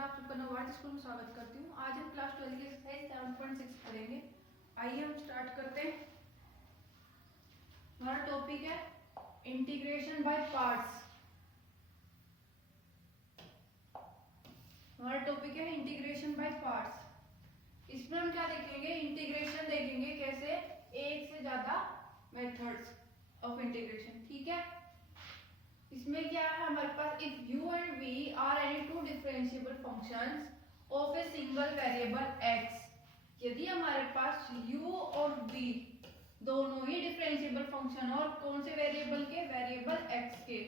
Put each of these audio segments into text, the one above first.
आप सबका नवाज स्कूल में स्वागत करती हूँ। आज हम क्लास 12 की एक्सरसाइज 7.6 करेंगे। आइए हम स्टार्ट करते हैं। हमारा टॉपिक है इंटीग्रेशन बाय पार्ट्स। हमारा टॉपिक है इंटीग्रेशन बाय पार्ट्स। इसमें हम क्या देखेंगे? इंटीग्रेशन देखेंगे, कैसे एक से ज्यादा मेथड्स ऑफ इंटीग्रेशन। ठीक है, इसमें क्या है हमारे पास, if u and v are any two differentiable functions of a single variable x, यदि हमारे पास u और v दोनों ही डिफरेंशिएबल फंक्शन और कौन से वेरिएबल के? वेरिएबल x के।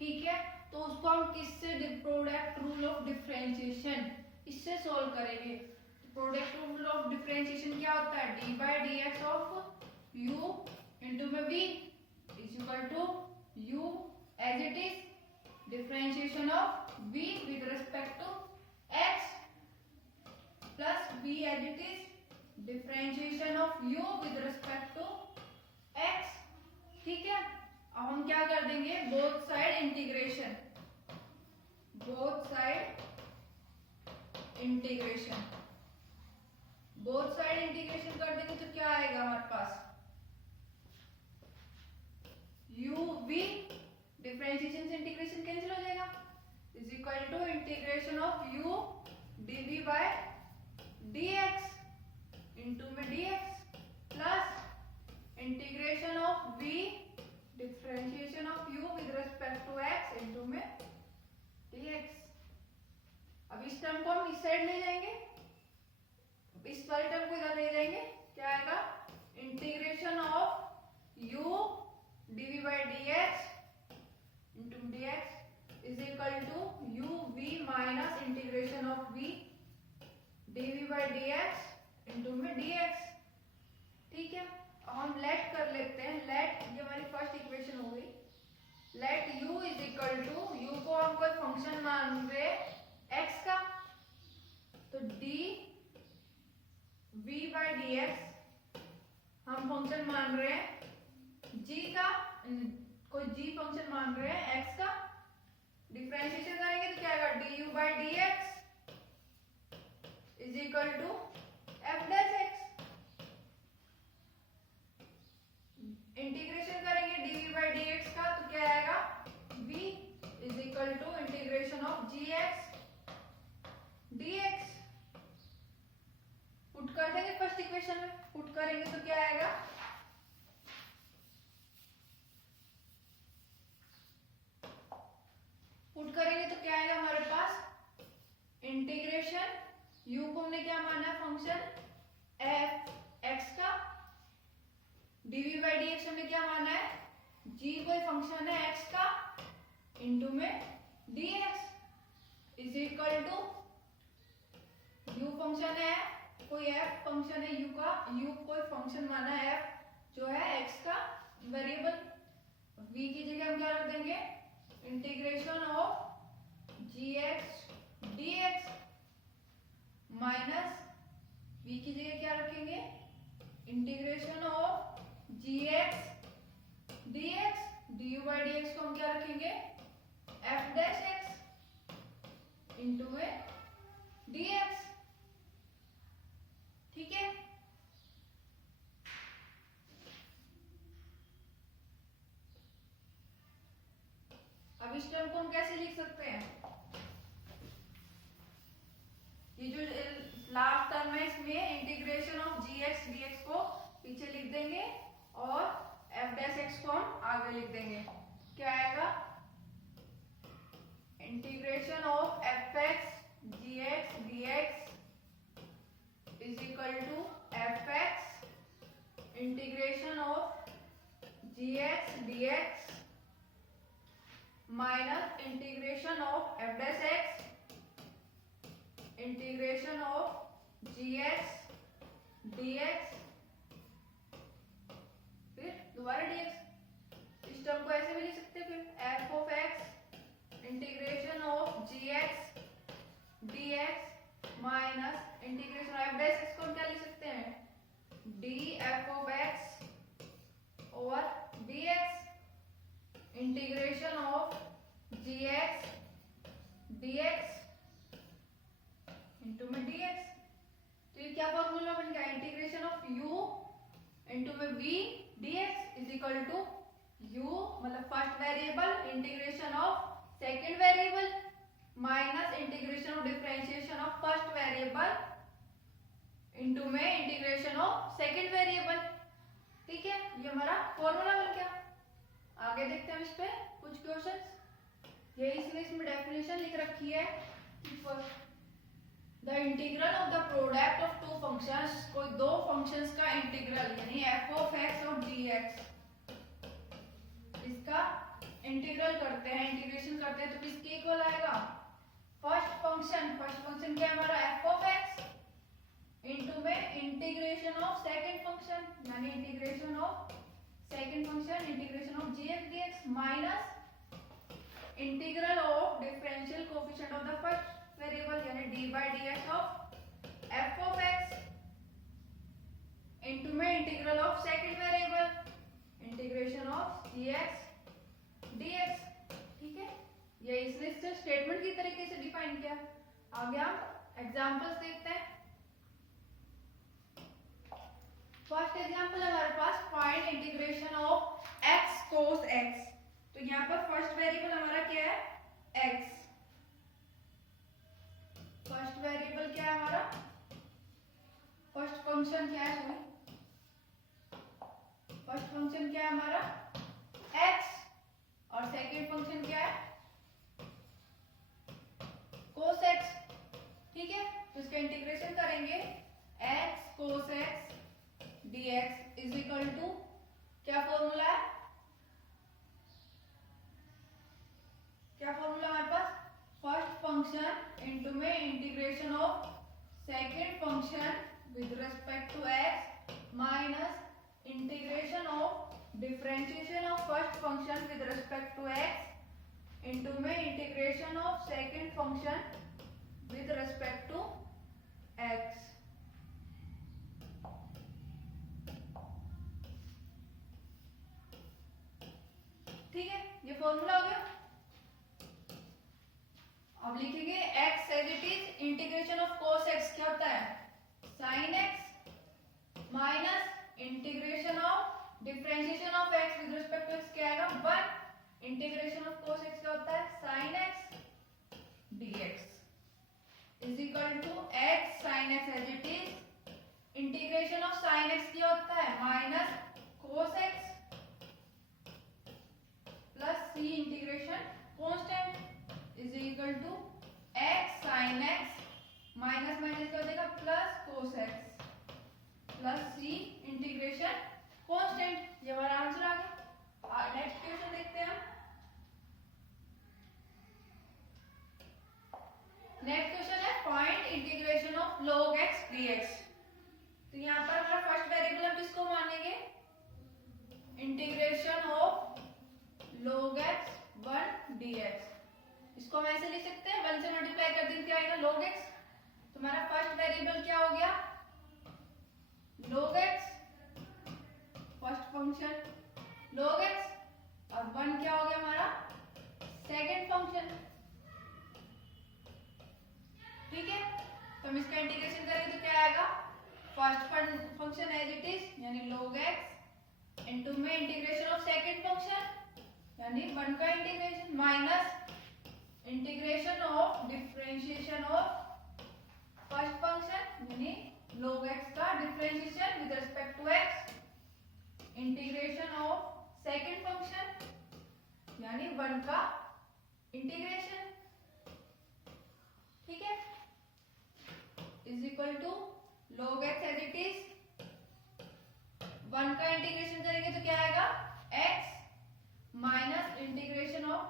ठीक है, तो उसको हम किससे? प्रोडक्ट रूल ऑफ डिफरेंशिएशन, इससे सॉल्व करेंगे। प्रोडक्ट रूल ऑफ डिफरेंशिएशन क्या होता है? D by d x of u into में v is equal to u as it is differentiation of v with respect to x plus v as it is differentiation of u with respect to x। ठीक है, अब हम क्या कर देंगे? Both side integration, both side integration, both side integration कर देंगे तो क्या आएगा हमारे पास? u v डिफरेंशिएशन से इंटीग्रेशन कैंसिल हो जाएगा, is equal to integration of u dv by dx into में dx plus integration of v differentiation of u with respect to x into में dx। अब इस टर्म को हम इस साइड ले जाएंगे, इस वाले टर्म को इधर ले जाएंगे, क्या आएगा? Integration of u dv by dx into dx is equal to u v minus integration of v dv by dx into में dx। ठीक है, अब हम लेट कर लेते हैं। लेट, ये हमारी फर्स्ट इक्वेशन हो गई। Let u is equal to, u को हम कोई फंक्शन मान रहे x का, तो d v by dx हम फंक्शन मान रहे हैं g का, कोई g फंक्शन मान रहे हैं x का। डिफरेंशिएशन करेंगे तो क्या आएगा? du by dx is equal to f dash x। Integration करेंगे dv by dx का तो क्या आएगा? v is equal to integration of gx dx। Put कर देंगे फर्स्ट इक्वेशन में, पुट करेंगे तो क्या आएगा? पुट करेंगे तो क्या आएगा हमारे पास? इंटीग्रेशन, u को हमने क्या माना है? फंक्शन f x का। dv बाई dx हमने क्या माना है? g कोई फंक्शन है x का, इंटू में dx is equal to u function है, कोई f फंक्शन है u का, u कोई फंक्शन माना है f जो है x का वेरिएबल। v की जगह हम क्या रख देंगे? Integration of gx dx minus v की जगह क्या रखेंगे? Integration of gx dx, du by dx को हम क्या रखेंगे? f डैश x इंटू में dx। ठीक है, अब इस टर्म को हम कैसे लिख सकते हैं? ये जो लास्ट टर्म है इसमें इंटीग्रेशन ऑफ gx dx को पीछे लिख देंगे और f डैश x को हम आगे लिख देंगे। क्या आएगा? Integration of fx gx dx is equal to fx integration of gx dx minus integration of f dash x integration of gx dx फिर दोबारा dx। इस टर्म को ऐसे भी लिख सकते हैं, फिर f of x integration of gx dx minus integration of f dash x को हम क्या लिख सकते हैं? df of x over dx integration of gx dx into में dx। तो ये क्या फॉर्मूला बन गया, इंटीग्रेशन ऑफ u इंटू में v dx is equal to u मतलब first variable integration of second variable minus integration of differentiation of first variable into में integration of second variable. ठीक है, ये हमारा फॉर्मूला बन गया। आगे देखते हैं इस पे कुछ क्वेश्चंस। ये इसलिए इसमें डेफिनेशन लिख रखी है the integral of the product of two functions, कोई दो फंक्शंस का इंटीग्रल यानी f ऑफ x और dx, इसका इंटीग्रल करते हैं, इंटीग्रेशन करते हैं तो किसके इक्वल आएगा, फर्स्ट फंक्शन क्या हमारा f ऑफ x इंटू में इंटीग्रेशन ऑफ सेकंड फंक्शन यानी integration of second function integration of gx dx minus integral of differential coefficient of the first variable यानी d by dx of f of x into में integral of second variable integration of gx dx। ठीक है, ये इसने statement की तरीके से define किया। आगे हम एग्जांपल्स देखते हैं। फर्स्ट एग्जांपल हमारे पास find integration of x cos x। तो यहाँ पर फर्स्ट वेरिएबल हमारा क्या है, x। फर्स्ट वेरिएबल क्या है हमारा, फर्स्ट फंक्शन क्या है, फर्स्ट फंक्शन क्या है हमारा x और सेकंड फंक्शन क्या है cos x। ठीक है, तो इसका इंटीग्रेशन करेंगे x cos x dx is equal to क्या फॉर्मूला है, क्या फॉर्मूला हमारे पास, फर्स्ट फंक्शन इनटू में integration of second function with respect to x minus integration of differentiation of first function with respect to x into में integration of second function with respect to x। ठीक है, ये formula हो गया। अब लिखेंगे x as it is integration of cos x क्या होता है, sin x minus integration of differentiation of x with respect to x क्या आएगा, 1 इंटीग्रेशन ऑफ cos x क्या होता है, sin x dx is equal to x sin x as it is integration of sin x क्या होता है, minus cos x plus c integration constant is equal to x sin x minus minus क्या हो जाएगा plus cos x plus c integration constant. ये हमारा answer आ गया। Next question देखते हैं हम। नेक्स्ट क्वेश्चन है find integration of log x dx। तो यहाँ पर हमारा फर्स्ट वेरिएबल हम किसको मानेंगे, integration of log x 1 dx। इसको हम ऐसे लिख सकते हैं, 1 से मल्टीप्लाई कर देंगे क्या आएगा log x। तो हमारा फर्स्ट वेरिएबल क्या हो गया, log x first function log x और 1 क्या हो गया हमारा सेकंड फंक्शन। ठीक है, तो हम इसका इंटीग्रेशन करेंगे तो क्या आएगा, first function as it is यानी log x इनटू में इंटीग्रेशन ऑफ सेकंड फंक्शन यानी 1 का integration minus integration of differentiation of first function यानी log x का differentiation with respect to x integration of second function यानी 1 का integration. ठीक है, is equal to log x as it is 1 का integration करेंगे तो क्या आएगा x minus integration of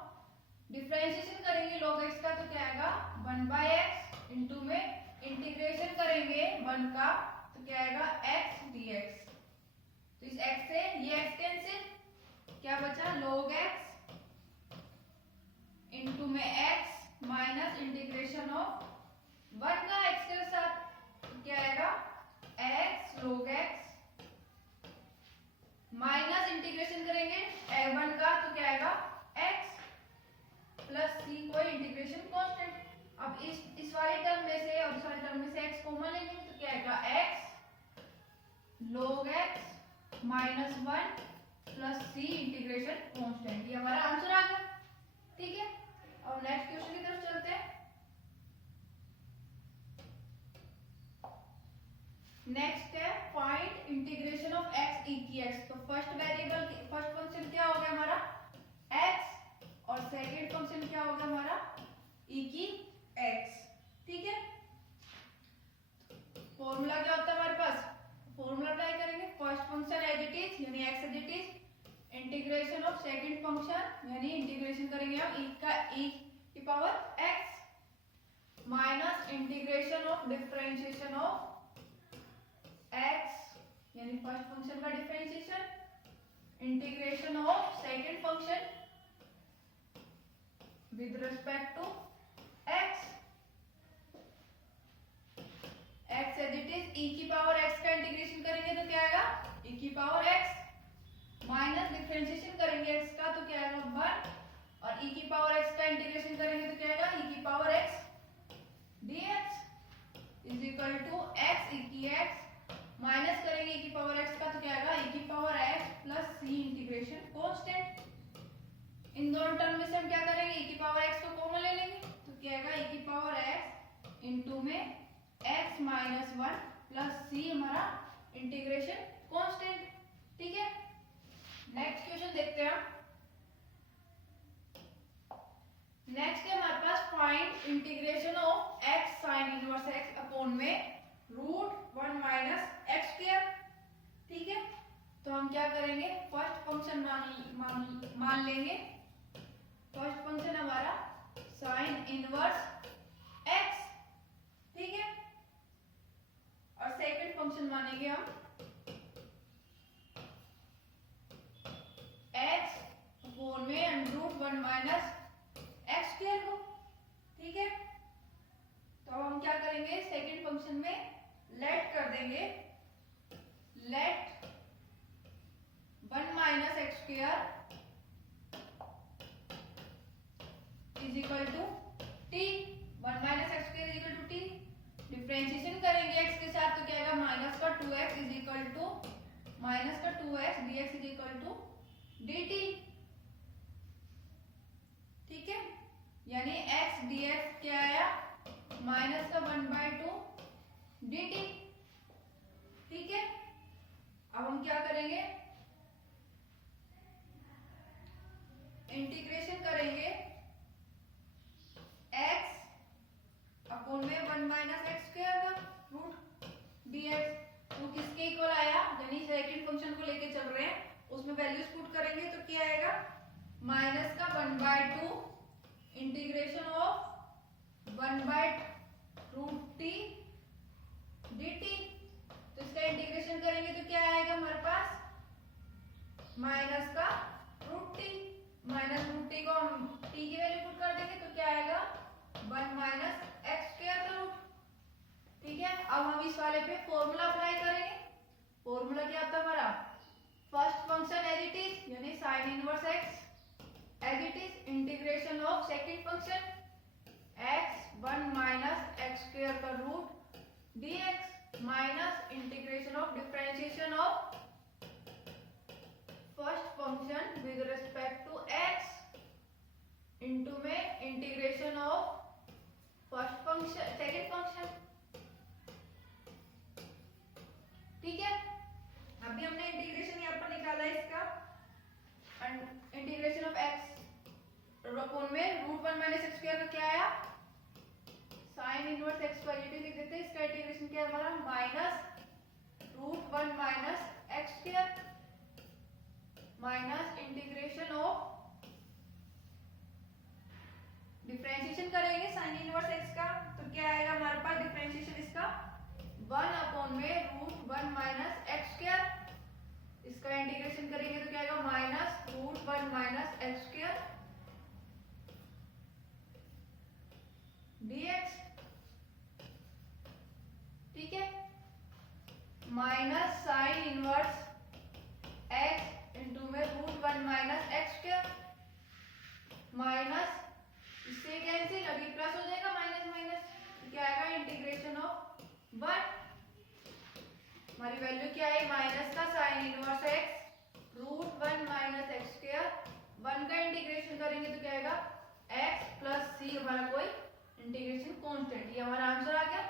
differentiation करेंगे log x का तो क्या आएगा 1 by x इंटू में इंटीग्रेशन करेंगे 1 का तो क्या आएगा x dx। तो इस x से ये x कैंसिल, क्या बचा log x इंटू में x माइनस इंटीग्रेशन ऑफ 1 का x के साथ तो क्या आएगा x log x minus integration करेंगे 1 का तो क्या आएगा x प्लस c कोई इंटीग्रेशन कांस्टेंट। अब इस वाले टर्म में से और इस वाले टर्म में से x कॉमन ले लेंगे तो क्या आएगा x log x minus 1 plus C integration constant. ये हमारा आंसर आ गया। ठीक है, और नेक्स्ट क्वेश्चन की तरफ चलते हैं। नेक्स्ट है find integration of x e की x। तो फर्स्ट वेरिएबल फर्स्ट फंक्शन क्या हो गया हमारा x और सेकंड फंक्शन क्या हो गया हमारा e की x। ठीक है, फॉर्मूला क्या होता है हमारे पास, फॉर्मूला अप्लाई करेंगे। First function as it is यानी x as it is, integration of second function यानी इंटीग्रेशन करेंगे हम e का e की power x minus integration of differentiation of x यानी फर्स्ट फंक्शन का differentiation integration of second function with respect to x। x as it is e की power x का integration करेंगे तो क्या आएगा e की पावर x माइनस डिफरेंशिएशन करेंगे x का तो क्या आएगा 1 और e की पावर x का इंटीग्रेशन करेंगे तो क्या आएगा e की power x dx is equal to x e की x माइनस करेंगे e की पावर x का तो क्या आएगा e की power x plus c integration constant. इन दोनों टर्म में से हम क्या करेंगे e की पावर x को कॉमन ले लेंगे तो क्या आएगा e की पावर x इनटू में x माइनस 1 प्लस c हमारा इंटीग्रेशन कांस्टेंट। ठीक है, नेक्स्ट क्वेश्चन देखते हैं। नेक्स्ट है हमारे पास find integration of x sin inverse x upon में रूट 1 माइनस एक्स स्क्वायर। ठीक है, तो हम क्या करेंगे फर्स्ट फंक्शन मान लेंगे। फर्स्ट फंक्शन हमारा साइन इनवर्स x। ठीक है, और सेकंड फंक्शन मानेंगे हम x अपॉन में रूट 1 माइनस एक्स स्क्वायर को। ठीक है, तो हम क्या करेंगे सेकंड फंक्शन में लेट कर देंगे, let 1 minus x square is equal to T. 1 minus x square is equal to T. Differentiation करेंगे x के साथ तो क्या आएगा माइनस का 2x is equal to minus का 2x dx is equal to dt। ठीक है, यानी x dx क्या आया माइनस का 1/2 dt। ठीक है, अब हम क्या करेंगे इंटीग्रेशन करेंगे x अपॉन में 1 माइनस एक्स स्क्वायर का रूट dx। तो किसके इक्वल आया यानी सेकंड फंक्शन को लेके चल रहे हैं उसमें वैल्यूज पुट करेंगे तो क्या आएगा माइनस का 1/2 इंटीग्रेशन ऑफ 1/√t dt। तो इसका इंटीग्रेशन करेंगे तो क्या आएगा हमारे पास माइनस का √t। माइनस √t को हम t की वैल्यू पुट कर देंगे तो क्या आएगा 1 माइनस एक्स स्क्वायर का रूट। ठीक है, अब हम इस वाले पे फॉर्मूला अप्लाई करेंगे। फॉर्मूला क्या होता है हमारा first function as it is यानी sine inverse x as it is integration of second function x 1 minus x square का root dx minus integration of differentiation of first function with respect to x into में integration of first function second function. ठीक है, अभी हमने integration यहाँ पर निकाला है इसका इंटीग्रेशन ऑफ x अपॉन में रूट 1 माइनस एक्स स्क्वायर का क्या आया साइन इनवर्स x पर लिख देते हैं। इसका इंटीग्रेशन क्या है हमारा minus root 1 minus x square minus integration of differentiation करेंगे साइन इनवर्स x का तो क्या आएगा हमारे पास डिफरेंशिएशन इसका 1 अपॉन में रूट 1 माइनस एक्स स्क्वायर। इसका इंटीग्रेशन करेंगे तो क्या आएगा minus root 1 minus x square dx। ठीक है, minus sine inverse x into में root 1 minus x square minus इससे कैंसिल अभी प्लस हो जाएगा माइनस माइनस क्या है माइनस का sine inverse x root 1 minus x square 1 का इंटीग्रेशन करेंगे तो क्या आएगा x प्लस सी हमारा कोई इंटीग्रेशन कांस्टेंट, ये हमारा आंसर आ गया।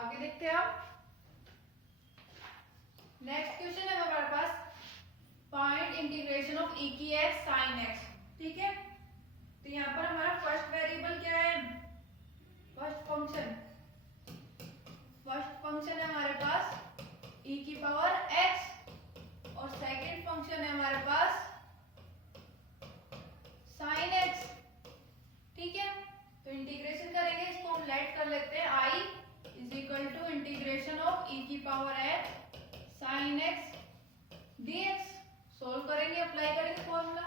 आगे देखते हैं आप। नेक्स्ट क्वेश्चन है हमारे पास फाइंड इंटीग्रेशन ऑफ e की x sin x, ठीक है। तो यहाँ पर हमारा फर्स्ट वेरिएबल क्या है, फर्स्ट फंक्शन है हमारे पास e की पावर x और सेकंड फंक्शन है हमारे पास sin x, ठीक है। तो इंटीग्रेशन करेंगे, इसको हम लेट कर लेते हैं i is equal to integration of e की power x sin x dx। Solve करेंगे, अप्लाई करेंगे फॉर्मूला।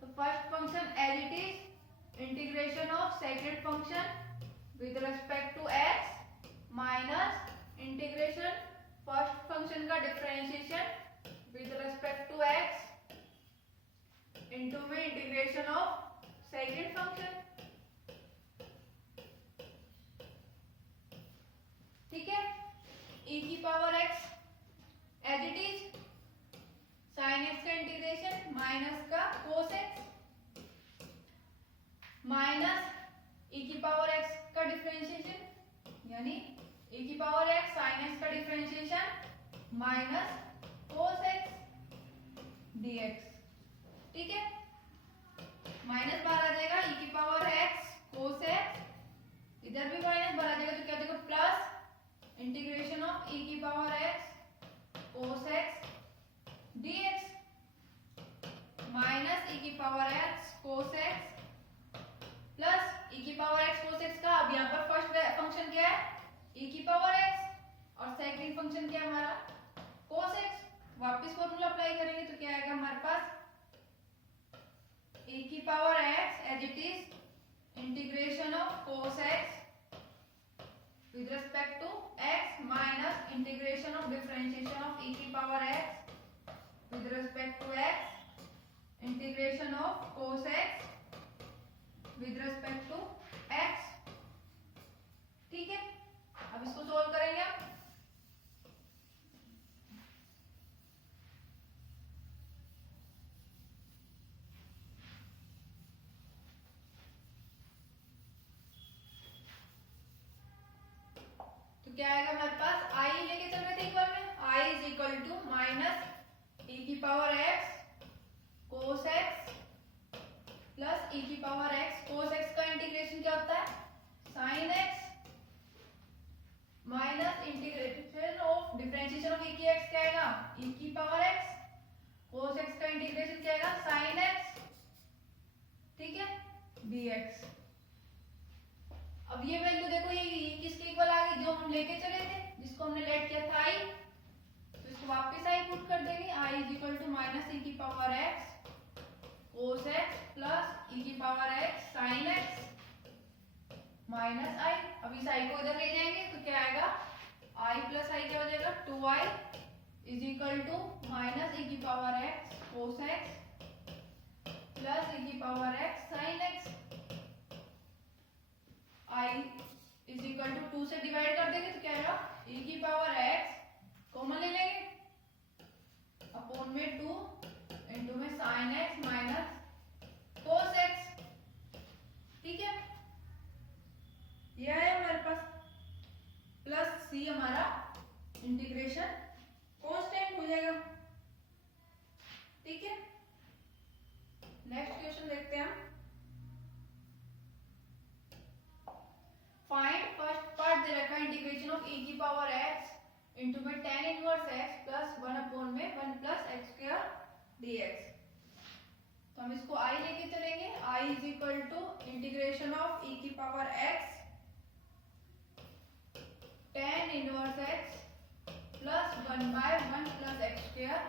तो first function as it is integration of second function with respect to x minus integration first function का differentiation with respect to x into में integration of second function, ठीक है। e की power x as it is sin x का integration minus का cos x minus e की power x का differentiation यानी e की पावर x sin x का differentiation minus cos x dx, ठीक है। माइनस बाहर आ जाएगा e की पावर x cos x, इधर भी माइनस बाहर आ जाएगा तो क्या देखो प्लस इंटीग्रेशन ऑफ e की power x cos x dx minus e की power x cos x plus e की पावर x cos x का। अब यहाँ पर फर्स्ट फंक्शन क्या है e की पावर x और सेकंड फंक्शन क्या है हमारा cos x। वापस फॉर्मूला अप्लाई करेंगे तो क्या आएगा हमारे पास e की power x as it is integration of cos x with respect to x minus integration of differentiation of e की power x with respect to x integration of cos x with respect to x, ठीक है। अब इसको solve करेंगे हम। तो क्या आएगा हमारे पास i लेके चल रहे थे एक बार में, i is equal to minus e की power x cos x plus e की पावर x cos x का इंटीग्रेशन क्या होता है sin x minus integration of differentiation of e की x क्या आएगा e की पावर x cos x का इंटीग्रेशन क्या आएगा sin x, ठीक है dx। अब ये वैल्यू देखो ये किसके इक्वल आ गई जो हम लेके चले थे, जिसको हमने लेट किया था i, तो इसको वापस i पुट कर देंगे। i is equal to minus e की power x cos x plus e की power x sin x minus i। अब इस i को इधर ले जाएंगे तो क्या आएगा i प्लस i क्या हो जाएगा 2i is equal to minus e की power x cos x plus e की power x sin x। i is equal to 2 से डिवाइड कर देंगे तो क्या आएगा e की पावर x कॉमन ले लेंगे अपॉन में 2 इंटू में sin x minus cos x, ठीक है। यह है हमारे पास प्लस c हमारा इंटीग्रेशन कांस्टेंट हो जाएगा, ठीक है। नेक्स्ट क्वेश्चन देखते हैं हम। फाइंड फर्स्ट पार्ट दे रखा है इंटीग्रेशन ऑफ e की पावर x इंटू में tan inverse x plus 1 upon में 1 प्लस x स्क्वायर dx। तो हम इसको i लेके चलेंगे, i is equal to integration of e की power x tan inverse x plus 1 by 1 plus x square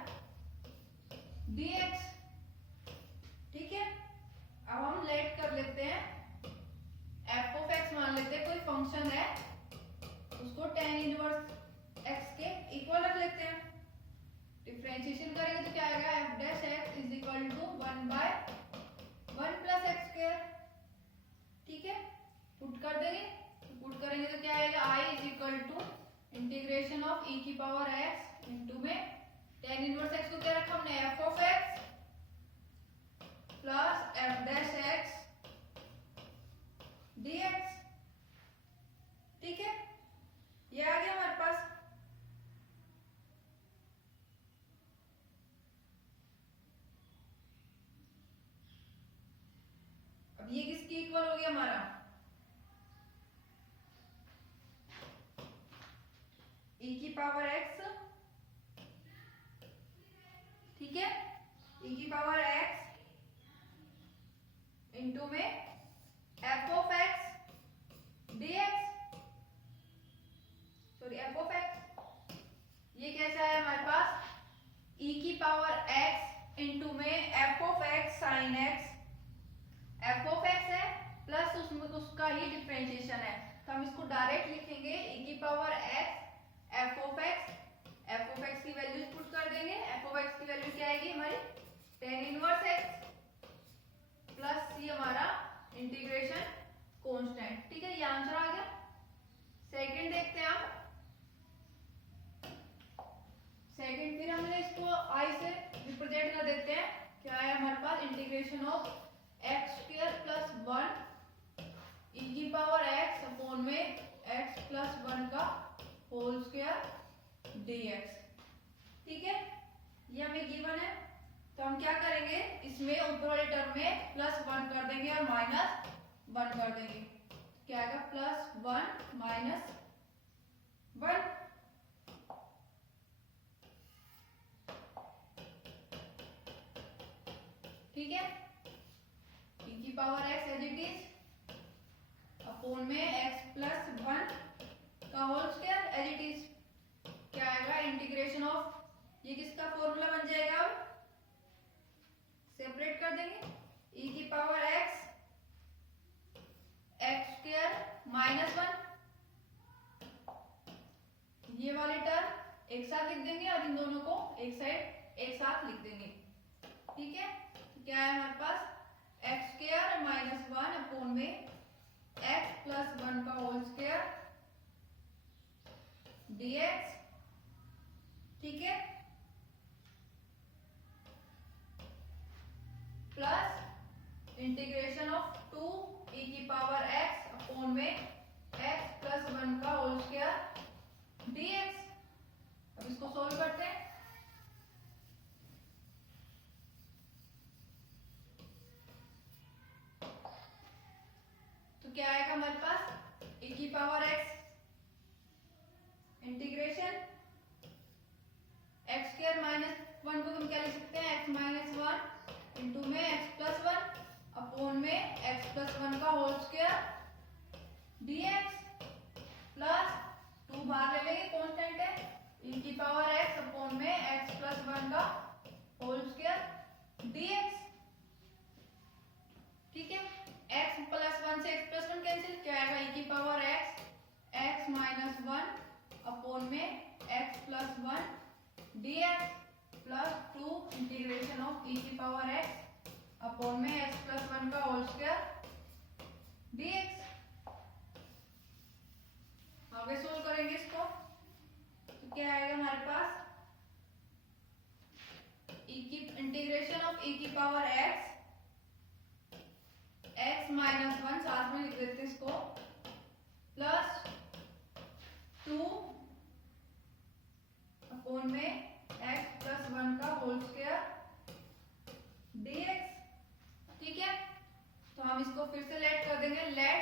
dx, ठीक है। अब हम लेट कर लेते हैं f ऑफ x, मान लेते हैं कोई फंक्शन है उसको tan इनवर्स x के इक्वल रख लेते हैं। डिफरेंशिएशन करेंगे तो क्या आएगा f dash x is equal to 1 by 1 plus x square, ठीक है। पुट कर देंगे, पुट करेंगे तो क्या आएगा i is equal to integration of e की पावर x इंटू में tan इनवर्स x को क्या रखा हमने f of x plus f dash x dx। ठीक है, ये आ गया हमारे पास। अब ये किसकी इक्वल हो गया हमारा, e की पावर x, ठीक है, e की पावर x इंटू में f of x dx, sorry f of x, ये कैसा है हमारे पास e की पावर x इंटू में f of x sine x, f of x है प्लस उसमें उसका ही डिफरेंशिएशन है, तो हम इसको डायरेक्ट लिखेंगे e की power x f of x की वैल्यू पुट कर देंगे। f ऑफ x की वैल्यू क्या आएगी हमारी tan inverse x plus c हमारा इंटीग्रेशन कांस्टेंट। ठीक है, ये आंसर आ गया। सेकंड देखते हैं हम। सेकंड फिर हमने इसको i से रिप्रेजेंट कर देते हैं। क्या है हमारे पास integration of x square plus 1 e की पावर x अपॉन में x प्लस 1 का होल स्क्वायर dx। ठीक है, ये हमें गिवन है, तो हम क्या करेंगे, इसमें ऊपर वाले टर्म में प्लस 1 कर देंगे और माइनस 1 कर देंगे। क्या आएगा प्लस 1 माइनस 1। ठीक है, e की power x as it is upon में x प्लस 1 का whole square as it is. क्या आएगा इंटीग्रेशन ऑफ, ये किसका फॉर्मूला बन जाएगा, अब सेपरेट कर देंगे, e की पावर x स्क्वायर माइनस 1, ये वाले टर्म एक साथ लिख देंगे और इन दोनों को एक साइड एक साथ लिख देंगे। ठीक है, क्या है हमारे पास x स्क्वायर माइनस 1 अपॉन में x प्लस 1 का होल स्क्वायर dx। ठीक है, प्लस इंटीग्रेशन ऑफ 2 e की पावर x अपॉन में x प्लस 1 का होल स्क्वायर dx। अब इसको सोल्व करते हैं। तो क्या आएगा हमारे पास e की power x integration x square minus 1 को हम क्या लिख सकते हैं, x माइनस 1 इंटू में x प्लस 1 अपॉन में x प्लस 1 का होल स्क्वायर dx प्लस 2 बाहर ले लेंगे, कांस्टेंट है, e की पावर x अपॉन में x प्लस 1 का होल स्क्वायर dx। ठीक है, x प्लस 1 से x प्लस 1 कैंसिल, क्या आएगा e की पावर x माइनस 1 अपॉन में x plus 1 dx plus 2 integration of e की पावर x अपॉन में x प्लस 1 का होल स्क्वायर dx। आगे सोल्व करेंगे इसको, तो क्या आएगा हमारे पास e की इंटीग्रेशन ऑफ e की पावर x माइनस 1 साथ में लिख देते हैं इसको, प्लस 2 अपॉन में x प्लस 1 का होल स्क्वायर dx। ठीक है, तो हम इसको फिर से लेट कर देंगे, लेट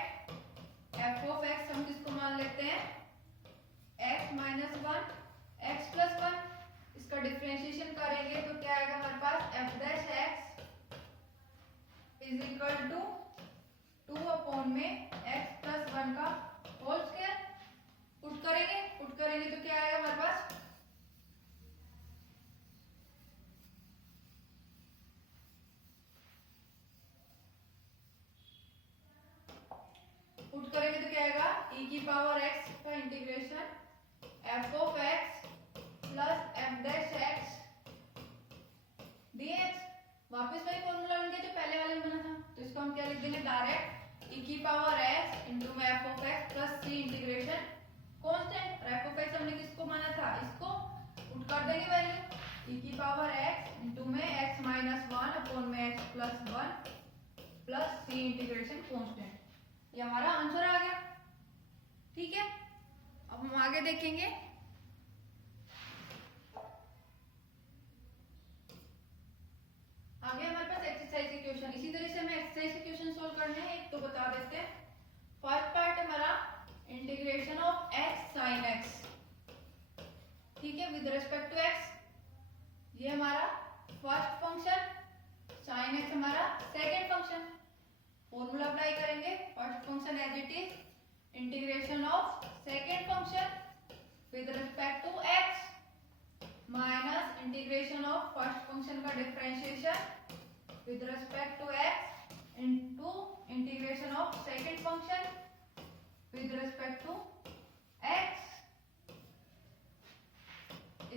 f ऑफ x हम किसको मान लेते हैं x माइनस 1 x प्लस 1, इसका डिफरेंशिएशन करेंगे तो क्या आएगा हमारे पास f dash x is equal to 2 upon में x प्लस 1 का होल स्क्वायर। पुट करेंगे तो क्या आएगा हमारे पास पुट करेंगे तो क्या आएगा e की पावर x का integration f of x plus f dash x dx। वापस वही फॉर्मूला बन गया जो पहले वाले में बना था, तो इसको हम क्या लिख देंगे डायरेक्ट e की पावर x इंटू में f of x plus c integration constant. f of x हमने किसको माना था, इसको पुट कर आगे देखेंगे। आगे हमारे पास एक्सरसाइज के क्वेश्चन, इसी तरह से हमें एक्सरसाइज के क्वेश्चन सोल्व करने हैं। एक तो बता देते हैं। फर्स्ट पार्ट हमारा integration of x sin x, ठीक है, विद रिस्पेक्ट टू x। ये हमारा फर्स्ट फंक्शन, sin x हमारा सेकंड फंक्शन। फॉर्मूला अप्लाई करेंगे। First function as it is integration of second function with respect to x minus integration of first function का differentiation with respect to x into integration of second function with respect to x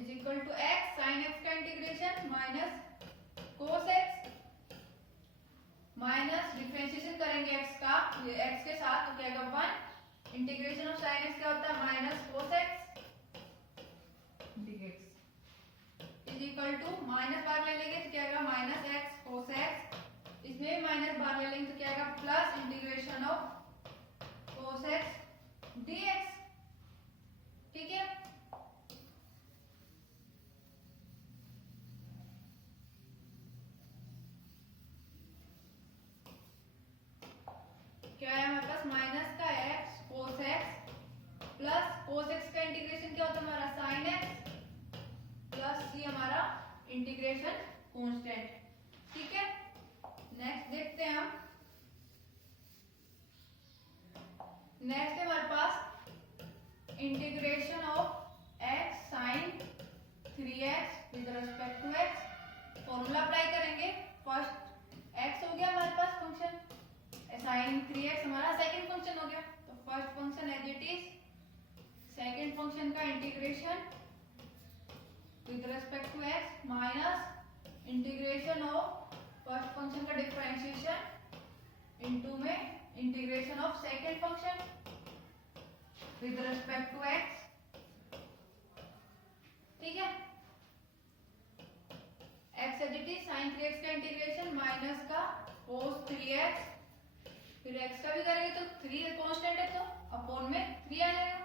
is equal to x sin x का integration minus cos x minus differentiation करेंगे x का, ये x के साथ तो क्या आएगा 1। इंटीग्रेशन ऑफ sin x क्या होता है minus cos x dx is equal to minus बाहर ले लेंगे तो क्या आएगा माइनस x cos x, इसमें भी माइनस बाहर ले लेंगे तो क्या आएगा plus integration of cos x dx, ठीक है। क्या है हमारे पास माइनस का x cos x plus cos x का इंटीग्रेशन क्या होता है हमारा sin x प्लस c हमारा इंटीग्रेशन कांस्टेंट, ठीक है। नेक्स्ट देखते हैं हम। नेक्स्ट है हमारे पास integration of x sin 3x with respect to x। Formula apply करेंगे। फर्स्ट x हो गया हमारे पास फंक्शन, sin 3x हमारा सेकंड फंक्शन हो गया। तो first function as it is, second function का integration with respect to x minus integration of first function का डिफरेंशिएशन इनटू में integration of second function with respect to x, ठीक है। x as it is sin 3x का integration minus का cos 3x, फिर x का भी करेंगे तो 3 कांस्टेंट है तो अपॉन में 3 आ जाएगा,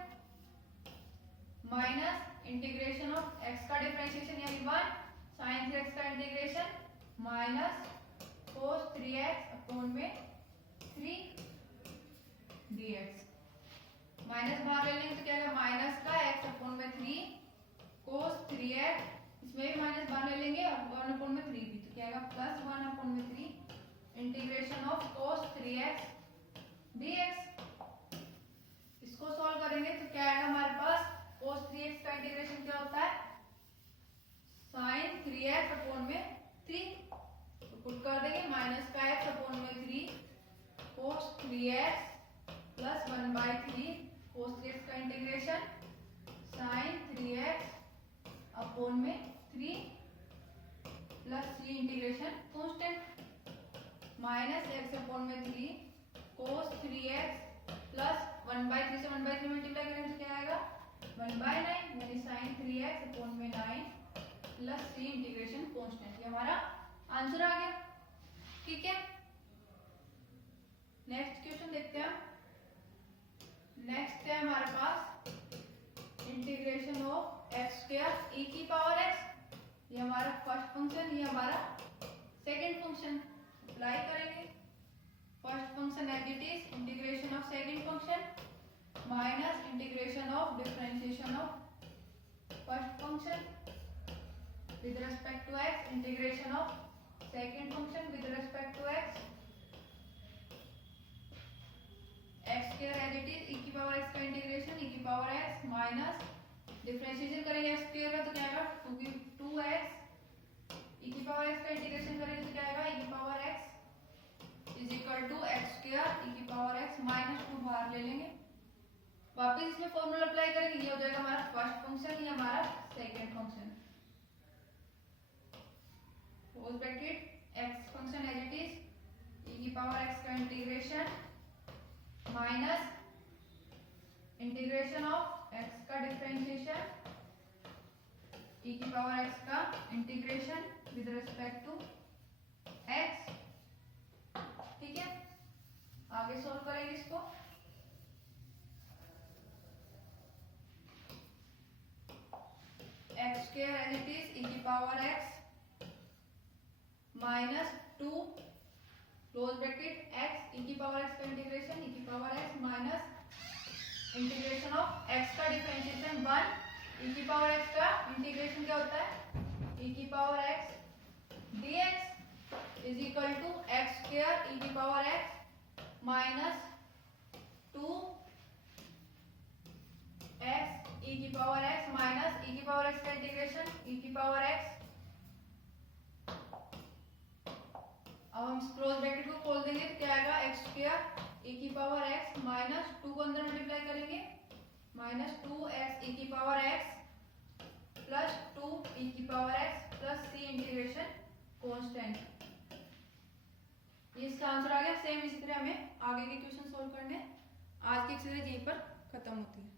माइनस इंटीग्रेशन ऑफ x का डिफरेंशिएशन यानी 1 sin 3x का integration minus cos 3x upon में 3 dx। माइनस बाहर ले लेंगे तो क्या आएगा माइनस का x अपॉन में 3 cos 3x, इसमें भी माइनस बाहर ले लेंगे और 1 अपॉन में 3 भी, तो क्या आएगा प्लस 1 अपॉन में 3 integration of cos 3x dx। इसको सॉल्व करेंगे तो क्या आएगा हमारे पास cos 3x का इंटीग्रेशन क्या होता है sin 3x अपॉन में 3, तो पुट कर देंगे माइनस का x अपॉन में 3 cos 3x plus 1/3 cos 3x का इंटीग्रेशन sin 3x अपॉन में 3 plus c integration constant minus x upon में 3 cos 3x प्लस 1/3 से 1/3 मल्टीप्लाई करेंगे तो क्या आएगा 1/9 यानी sin 3x अपॉन में 9 प्लस c इंटीग्रेशन कांस्टेंट। ये हमारा आंसर आ गया, ठीक है। नेक्स्ट क्वेश्चन देखते हैं। नेक्स्ट है हमारे पास integration of x square e की पावर x। ये हमारा फर्स्ट फंक्शन, ये हमारा सेकंड फंक्शन। अप्लाई करेंगे। First function as it is integration of second function minus integration of differentiation of first function with respect to x, integration of second function with respect to x, x square as it is e की power x का integration e की power x minus differentiation करेंगे x square का तो क्या आएगा 2x, e की power x का इंटीग्रेशन करेंगे तो क्या आएगा e की power x is equal to x square e की पावर x माइनस 2 बाहर ले लेंगे। वापस इसमें फॉर्मूला अप्लाई करेंगे। ये हो जाएगा हमारा फर्स्ट फंक्शन, ये हमारा second function. Close bracket x function as it is e की पावर x का integration minus integration of x का डिफरेंशिएशन e की पावर x का integration with respect to x, ठीक है। आगे सॉल्व करेंगे इसको। Square as it is e की power x minus 2 close bracket x e की पावर x का इंटीग्रेशन e की power x minus integration of x का डिफरेंशिएशन 1 e की पावर x का इंटीग्रेशन क्या होता है e की power x dx is equal to x square e की power x minus 2 x e की पावर x माइनस e की पावर x का इंटीग्रेशन e की पावर x। अब हम क्लोज ब्रैकेट को खोल देंगे तो क्या आएगा x स्क्वायर e की पावर x माइनस 2 को अंदर मल्टीप्लाई करेंगे माइनस 2x e की पावर x प्लस 2 e की power x plus c integration constant. ये इसका आंसर आ गया। सेम इसी तरह हमें आगे के क्वेश्चन सोल्व करने। आज की एक्सरसाइज यहीं पर खत्म होती है।